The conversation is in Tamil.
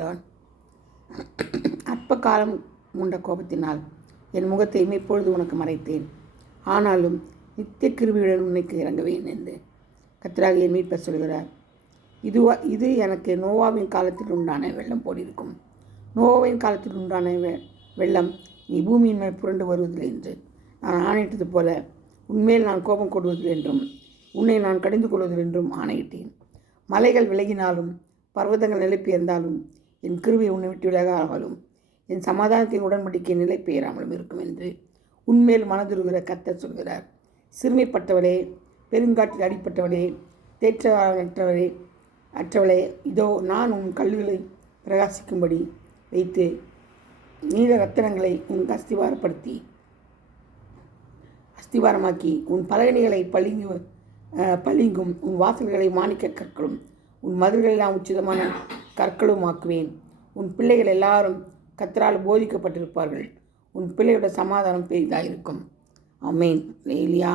செய்தான். அற்ப காலம் உண்ட கோபத்தினால் என் முகத்தை இப்பொழுது உனக்கு மறைத்தேன். ஆனாலும் நித்திய கிருபையுடன் உன்னைக்கு இறங்குவேன் என்று கர்த்தராகிய என் மீட்பர் சொல்கிறார். இது எனக்கு நோவாவின் காலத்தில் உண்டான வெள்ளம் போலிருக்கும். நோவாவின் காலத்தில் உண்டான வெள்ளம் நீ பூமியின் மேல் புரண்டு வருவதில்லை என்று நான் ஆணையிட்டது போல உன்மேல் நான் கோபம் கொள்வதில்லை என்றும் உன்னை நான் கடிந்து கொள்வதில்லை என்றும் ஆணையிட்டேன். மலைகள் விலகினாலும் பர்வதங்கள் நிலை பெயர்ந்தாலும் என் கிருபை உன்னை விட்டு விலகாமலும் என் சமாதானத்தின் உடன்படிக்கை நிலை பெயராமலும் இருக்கும் என்று உன்மேல் மனதுருகிற கர்த்தர் சொல்கிறார். சிறுமைப்பட்டவளே, பெருங்காற்றில் அடிப்பட்டவளே, அற்றவளே, இதோ நான் உன் கல்லுகளை பிரகாசிக்கும்படி வைத்து நீல ரத்தினங்களை உன் அஸ்திவாரமாக்கி உன் பலகணிகளை பளிங்கும் உன் வாசல்களை மாணிக்க கற்களும் உன் மதில்களெல்லாம் உச்சிதமான கற்களும் ஆக்குவேன். உன் பிள்ளைகள் எல்லாரும் கர்த்தரால் போதிக்கப்பட்டிருப்பார்கள். உன் பிள்ளையோட சமாதானம் பெரிதாக இருக்கும். ஆமென். லேலியா